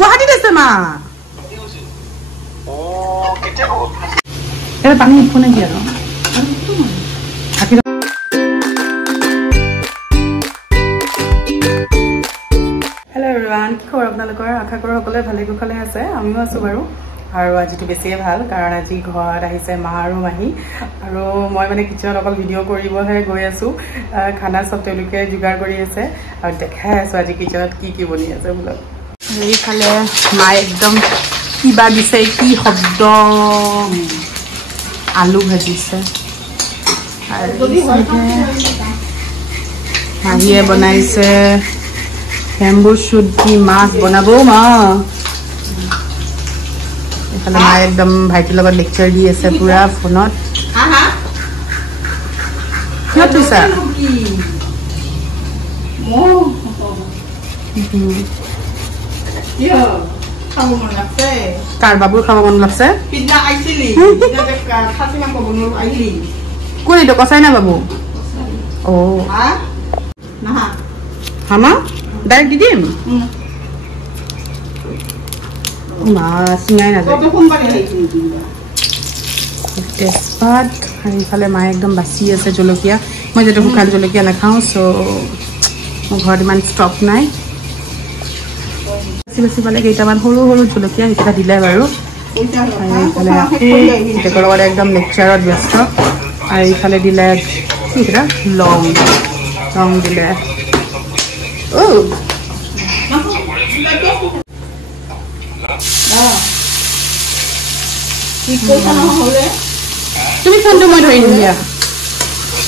গুৱাহাটীত আছে মা এটা পানী কোনে দিয়া ন হেল্ল' এভৰিৱান কি খবৰ আপোনালোকৰ আশা কৰোঁ সকলোৱে ভালে কুশলে আছে আমিও আছোঁ বাৰু আৰু আজিটো বেছিয়ে ভাল কাৰণ আজি ঘৰত আহিছে মা আৰু মাহী আৰু মই মানে কিচেনত অকল ভিডিঅ' কৰিবহে গৈ আছোঁ খানা চব তেওঁলোকে যোগাৰ কৰি আছে আৰু দেখাই আছোঁ আজি কিচেনত কি কি বনি আছে বোলো এইফালে মায়ে একদম কিবা দিছে কি শব্দ আলু ভাজিছে আৰু মাহীয়ে বনাইছে বেম্বু শুট দি মাছ বনাব মা এফালে মায়ে একদম ভাইটিৰ লগত লেকচাৰ দি আছে পুৰা ফোনত কিয় থৈছা কাৰ বাবুৰ খাব মন লাগছে কোন এইটো কচাই না বাবু অ হামা ডাইৰেক্ট দি দিম চিঙাই নাযায় তেজপাত আৰু ইফালে মায়ে একদম বাচি আছে জলকীয়া মই যিহেতু শুকান জলকীয়া নাখাওঁ চ' মোৰ ঘৰত ইমান ষ্টক নাই বাচি বাচি পালে কেইটামান সৰু সৰু জলকীয়া সেইকেইটা দিলে বাৰু ইফালে দেকৰ লগত একদম লেকচাৰত ব্যস্ত আৰু ইফালে দিলে কিটা লং দিলে তুমি ফোনটো মই ধৰি দিম দিয়া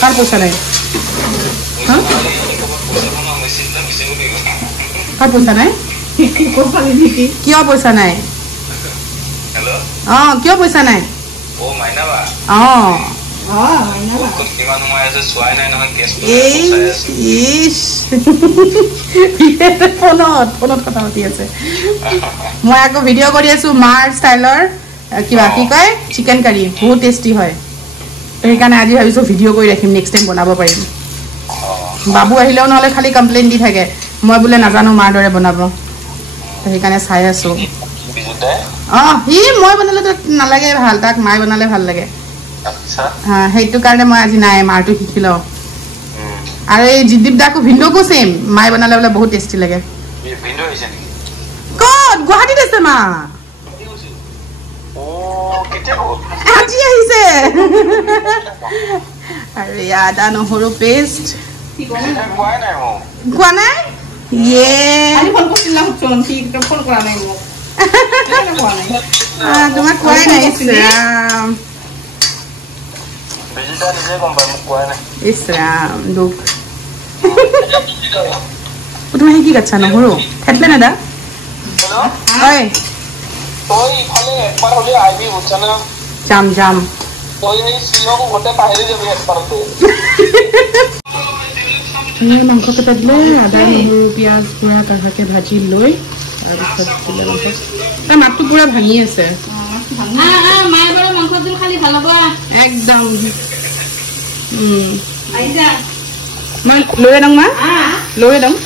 কাৰ পইচা নাই কাৰ পইচা নাই কিয় পইচা নাই কিয় পইচা নাই ফোনত কথা পাতি আছে মই আকৌ ভিডিঅ' কৰি আছো মাৰ ষ্টাইলৰ কিবা কি কয় চিকেন কাৰী বহুত টেষ্টি হয় সেইকাৰণে আজি ভাবিছোঁ ভিডিঅ' কৰি ৰাখিম নেক্সট টাইম বনাব পাৰিম বাবু আহিলেও নহ'লে খালি কমপ্লেইন দি থাকে মই বোলে নাজানো মাৰ দৰে বনাব সেইকাৰণে চাই আছো সি মই বনালে নালাগে ভাল তাক মায়ে বনালে ভাল লাগে সেইটো কাৰণে মই আজি নাই মাৰটো শিকি লওঁ আৰু এই জিদ্দীপ দাকো ভিন্দকো চেম মায়ে বনালে বোলে বহুত টেষ্টি লাগে ক'ত গুৱাহাটীত আছে মা আজি আহিছে আৰু আদা নহৰু পেষ্ট কোৱা নাই তোমাক কোৱাই নাই ইছৰাম দুখ তুমি শিকি গাচ্ছা নহৰু ফেটলে না দা হয় যাম যাম মাংস কেইটা দিলে আদা নহৰু পিঁয়াজ পুৰা কাঢ়াকে ভাজি লৈ তাৰপিছত মাতটো পুৰা ভাঙি আছে একদম মই লৈ আনক মা লৈ আনক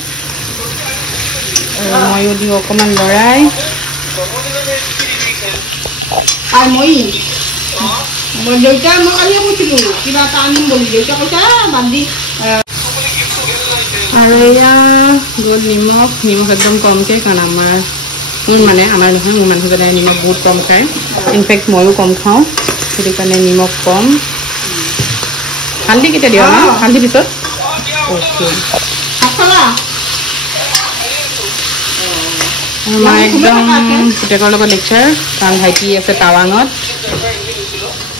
ময়ো দিওঁ অকণমান লৰাই দেউতা মই কালিয়ে কৈছিলো কিবা এটা আনিম বুলি দেউতা কৈছা বাদ দি আৰু এয়া গ'ল নিমখ একদম কমকৈ কাৰণ মোৰ নহয় মোৰ মানুহজনে নিমখ বহুত কম খায় ইনফেক্ট ময়ো কম খাওঁ সেইটো কাৰণে নিমখ কম হালধি কেতিয়া দিয়া হালধি পিছত অ'কে মা একদম পুতেকৰ লগত লেকচাৰ কাৰণ ভাইটি আছে টাৱাঙত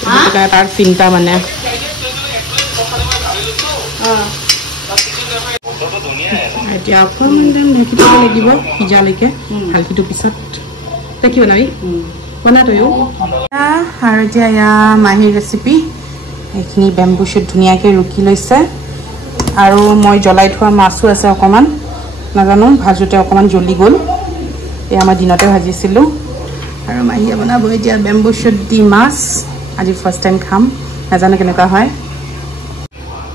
সেইটো কাৰণে তাৰ চিন্তা মানে এতিয়া অকণমান ঢাকি দিব লাগিব সিজালৈকে হালধিটো পিছত দেখি বনাবি বনা তয়ো আৰু এতিয়া এয়া মাহীৰ ৰেচিপি এইখিনি বেম্বু শ্বুট ধুনীয়াকৈ ৰুকি লৈছে আৰু মই জ্বলাই থোৱা মাছো আছে অকণমান নাজানো ভাজোতে অকণমান জ্বলি গ'ল এয়া মই দিনতে ভাজিছিলোঁ আৰু মাহীয়ে বনাব এতিয়া বেম্বু শ্বুট দি মাছ আজি ফাৰ্ষ্ট টাইম খাম নাজানো কেনেকুৱা হয়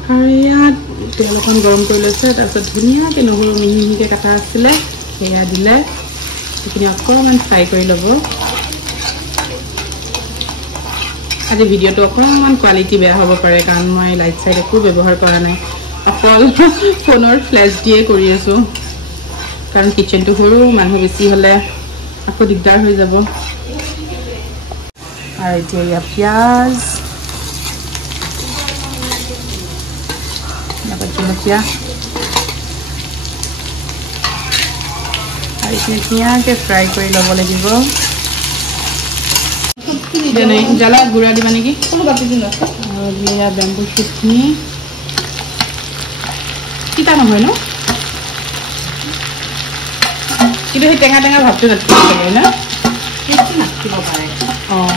আৰু ইয়াত তেল অকণ গৰম কৰি লৈছে তাৰপিছত ধুনীয়াকৈ নহৰু মিহি মিহিকৈ কটা আছিলে সেয়া দিলে এইখিনি অকণমান ফ্ৰাই কৰি ল'ব আজি ভিডিঅ'টো অকণমান কোৱালিটি বেয়া হ'ব পাৰে কাৰণ মই লাইট চাইট একো ব্যৱহাৰ কৰা নাই অকল ফোনৰ ফ্লেছ দিয়ে কৰি আছোঁ কাৰণ কিচেনটো সৰু মানুহ বেছি হ'লে আকৌ দিগদাৰ হৈ যাব আৰু এতিয়া পিঁয়াজ জলকীয়া আৰু এইখিনি ধুনীয়াকৈ ফ্ৰাই কৰি ল'ব লাগিব জ্বালা গুড়া দিবা নেকি আৰু দিয়া বেম্বু শ্বুটখিনি তিতা নহয় ন কিন্তু সেই টেঙা টেঙা ভাৱটো নাথাকিব লাগে ন নাথাকিব পাৰে অঁ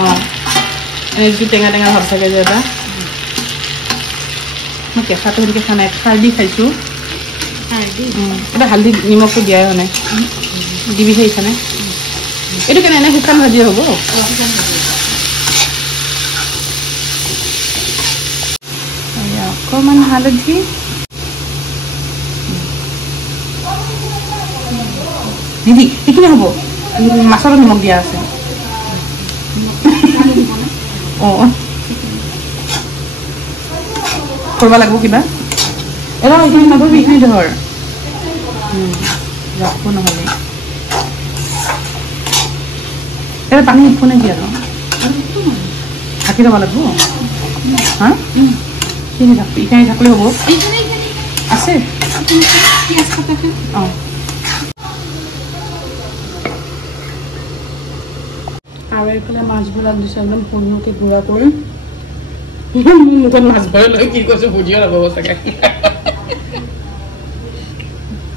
অঁ যিটো টেঙা টেঙা ভাৱ থাকে যে এটা মই কেঁচাটো সেনেকৈ খোৱা নাই খাৰ দি খাইছোঁ এটা হালধি নিমখটো দিয়াই হোৱা নাই দিবি সেইখানে এইটো কেনে এনে শুকান ভাজিয়ে হ'ব অকণমান হালধি দিদি সেইখিনি হ'ব মাছতো নিমখ দিয়া আছে অঁ কৰিব লাগিব কিবা এৰা এইখিনি নকৰিবি এইখিনি ধৰ ৰাখো নহ'লে এটা পানী উঠো নে কি আৰু ঢাকি ল'ব লাগিব হা এইখিনি ঢাকলে হ'ব আছে অঁ আৰু এইফালে মাছবিলাক দিছে একদম সৰুকৈ গুড়া কৰি মুখত মাছ ভৰাই লৈ কি কৈছোঁ বুজিও নাপাব চাগে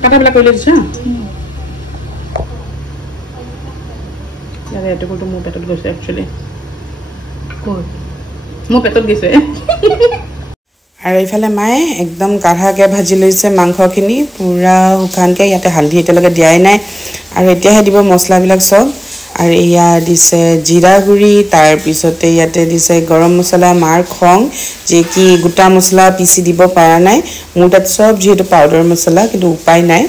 কাটাবিলাক কৰিলে দিছে ইয়াৰে এটুকুৰটো মোৰ পেটত গৈছে একচুৱেলি মোৰ পেটত গৈছে আৰু এইফালে মায়ে একদম কাঢ়াকৈ ভাজি লৈছে মাংসখিনি পূৰা শুকানকৈ ইয়াতে হালধি এতিয়ালৈকে দিয়াই নাই আৰু এতিয়াহে দিব মছলাবিলাক চব আৰু এয়া দিছে জিৰা গুড়ি তাৰপিছতে ইয়াতে দিছে গৰম মছলা মাৰ খং যে কি গোটা মছলা পিচি দিব পৰা নাই মোৰ তাত চব যিহেতু পাউডাৰ মছলা কিন্তু উপায় নাই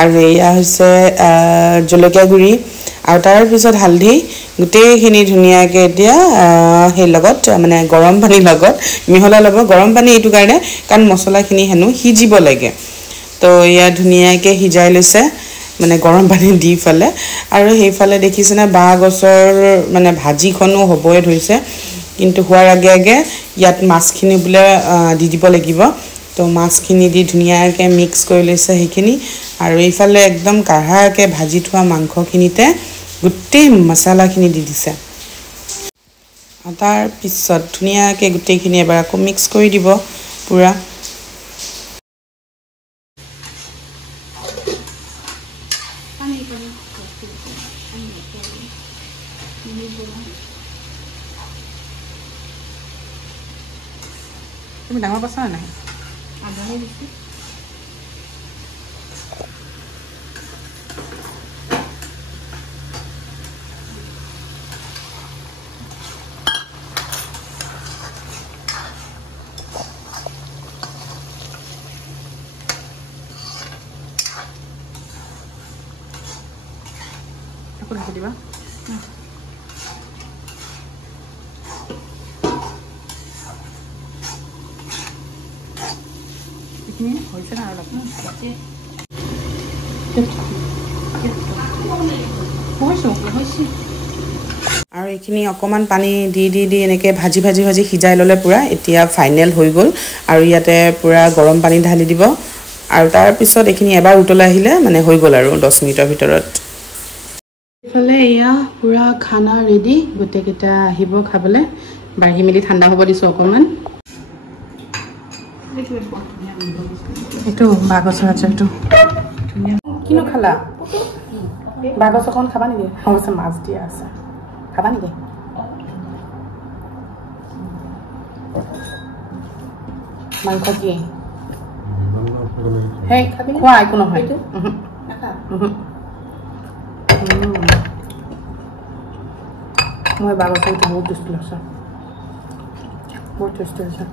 আৰু এয়া হৈছে জলকীয়া গুড়ি আৰু তাৰপিছত হালধি গোটেইখিনি ধুনীয়াকৈ এতিয়া সেই লগত মানে গৰম পানীৰ লগত মিহলাই ল'ব গৰম পানী এইটো কাৰণে কাৰণ মছলাখিনি হেনো সিজিব লাগে তো এয়া ধুনীয়াকৈ সিজাই লৈছে মানে গৰম পানী দি ফালে আৰু সেইফালে দেখিছেনে বাঁহ গছৰ মানে ভাজিখনো হ'বই ধৰিছে কিন্তু হোৱাৰ আগে আগে ইয়াত মাছখিনি বোলে দি দিব লাগিব তো মাছখিনি দি ধুনীয়াকৈ মিক্স কৰি লৈছে সেইখিনি আৰু এইফালে একদম কাঢ়াকৈ ভাজি থোৱা মাংসখিনিতে গোটেই মছলাখিনি দি দিছে তাৰপিছত ধুনীয়াকৈ গোটেইখিনি এবাৰ আকৌ মিক্স কৰি দিব পূৰা তুমি ডাঙৰ পাইছা নাই আধাহে দিছে আকৌ ঢাকি দিবা হৈছে না অলপ আৰু এইখিনি অকণমান পানী দি দি দি এনেকৈ ভাজি ভাজি ভাজি সিজাই ল'লে পূৰা এতিয়া ফাইনেল হৈ গ'ল আৰু ইয়াতে পূৰা গৰম পানী ঢালি দিব আৰু তাৰপিছত এইখিনি এবাৰ উতলাই আহিলে মানে হৈ গ'ল আৰু 10 মিনিটৰ ভিতৰত এইফালে এয়া পূৰা খানা ৰেডি গোটেইকেইটা আহিব খাবলৈ বাঢ়ি মেলি ঠাণ্ডা হ'ব দিছোঁ অকণমান এইটো বাগছৰ আচাৰটো কিনো খালা বাগছ অকণ খাবা নেকি অৱশ্যে মাছ দিয়া আছে খাবা নেকি মাংস কি সেই খোৱা একো নহয় মই বাগছৰ বহুত টেষ্টি লাগিছে বহুত টেষ্টি হৈছে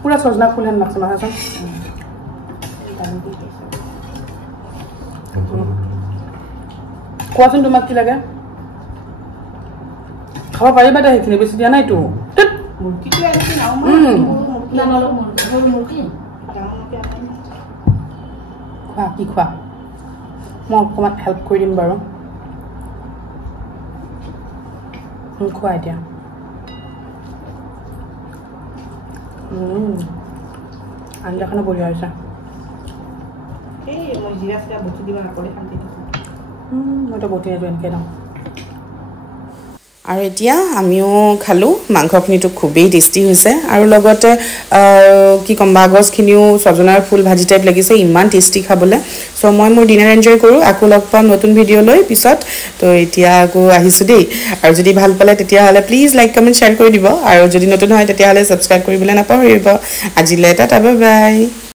পুৰা সজনা ফুল হেন লাগছে নহয় কোৱাচোন তোমাক কি লাগে খাব পাৰিবা দে সেইখিনি বেছি দিয়া নাইতো খোৱা কি খোৱা মই অকণমান হেল্প কৰি দিম বাৰু খোৱা এতিয়া আঞ্জাখনো বঢ়িয়া হৈছে মইতো বটি আছো এনেকৈ লওঁ আৰু এতিয়া আমিও খালোঁ মাংসখিনিতো খুবেই টেষ্টি হৈছে আৰু লগতে কি ক'ম বাগজখিনিও ছজনাৰ ফুল ভাজি টাইপ লাগিছে ইমান টেষ্টি খাবলৈ চ' মই মোৰ ডিনাৰ এনজয় কৰোঁ আকৌ লগ পাম নতুন ভিডিঅ' লৈ পিছত তো এতিয়া আকৌ আহিছোঁ দেই আৰু যদি ভাল পালে তেতিয়াহ'লে প্লিজ লাইক কমেণ্ট শ্বেয়াৰ কৰি দিব আৰু যদি নতুন হয় তেতিয়াহ'লে ছাবস্ক্ৰাইব কৰিবলৈ নাপাহৰিব আজিলৈ টাটা বাই বাই